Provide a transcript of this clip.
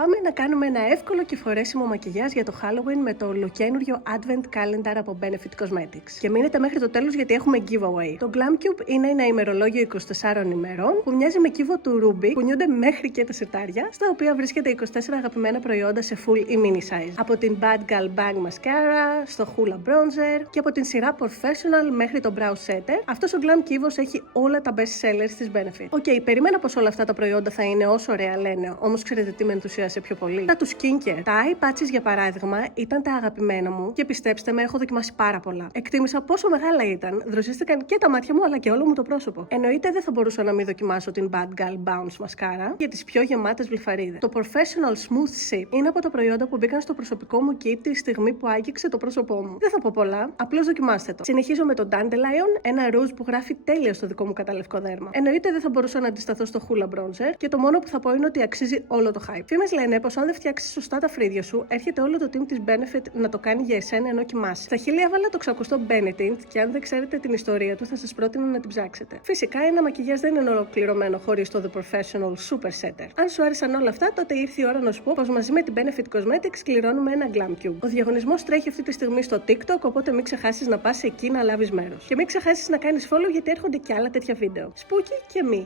Πάμε να κάνουμε ένα εύκολο και φορέσιμο μακιγιάζ για το Halloween με το ολοκένουργιο Advent Calendar από Benefit Cosmetics. Και μείνετε μέχρι το τέλος γιατί έχουμε giveaway. Το Glam Cube είναι ένα ημερολόγιο 24 ημερών που μοιάζει με κύβο του Ruby, που νιούνται μέχρι και τα σιρτάρια, στα οποία βρίσκεται 24 αγαπημένα προϊόντα σε full ή mini size. Από την Bad Gal Bang Mascara, στο Hoola Bronzer και από την σειρά Professional μέχρι το Brow Setter. Αυτός ο Glam κύβος έχει όλα τα best sellers της Benefit. Περίμενα πως όλα αυτά τα προϊόντα θα είναι όσο ωραία λένε, όμως ξέρετε τι με ενθουσιάζει πιο πολύ. Τα του skincare. Τα eye patches, για παράδειγμα, ήταν τα αγαπημένα μου και πιστέψτε με, έχω δοκιμάσει πάρα πολλά. Εκτίμησα πόσο μεγάλα ήταν, δροσίστηκαν και τα μάτια μου αλλά και όλο μου το πρόσωπο. Εννοείται δεν θα μπορούσα να μην δοκιμάσω την Bad Gal Bounce Mascara για τις πιο γεμάτες βλυφαρίδες. Το Professional Smooth Sip είναι από τα προϊόντα που μπήκαν στο προσωπικό μου kit τη στιγμή που άγγιξε το πρόσωπό μου. Δεν θα πω πολλά, απλώς δοκιμάστε το. Συνεχίζω με το Dandelion, ένα ρούζ που γράφει τέλεια στο δικό μου καταλευκό δέρμα. Εννοείται δεν θα μπορούσα να αντισταθώ στο Hoola Bronzer και το μόνο που θα πω είναι ότι αξίζει όλο το hype. Φήμες λένε πως αν δεν φτιάξεις σωστά τα φρύδια σου, έρχεται όλο το team της Benefit να το κάνει για εσένα ενώ κοιμάσαι. Στα χείλη έβαλα το ξακουστό Benetint και αν δεν ξέρετε την ιστορία του, θα σας πρότεινα να την ψάξετε. Φυσικά, ένα μακιγιάζ δεν είναι ολοκληρωμένο χωρίς το The Professional Super Setter. Αν σου άρεσαν όλα αυτά, τότε ήρθε η ώρα να σου πω πως μαζί με την Benefit Cosmetics κληρώνουμε ένα Glam Cube. Ο διαγωνισμός τρέχει αυτή τη στιγμή στο TikTok, οπότε μην ξεχάσεις να πας εκεί να λάβεις μέρος. Και μην ξεχάσεις να κάνεις follow γιατί έρχονται και άλλα τέτοια βίντεο. Spooky και μη.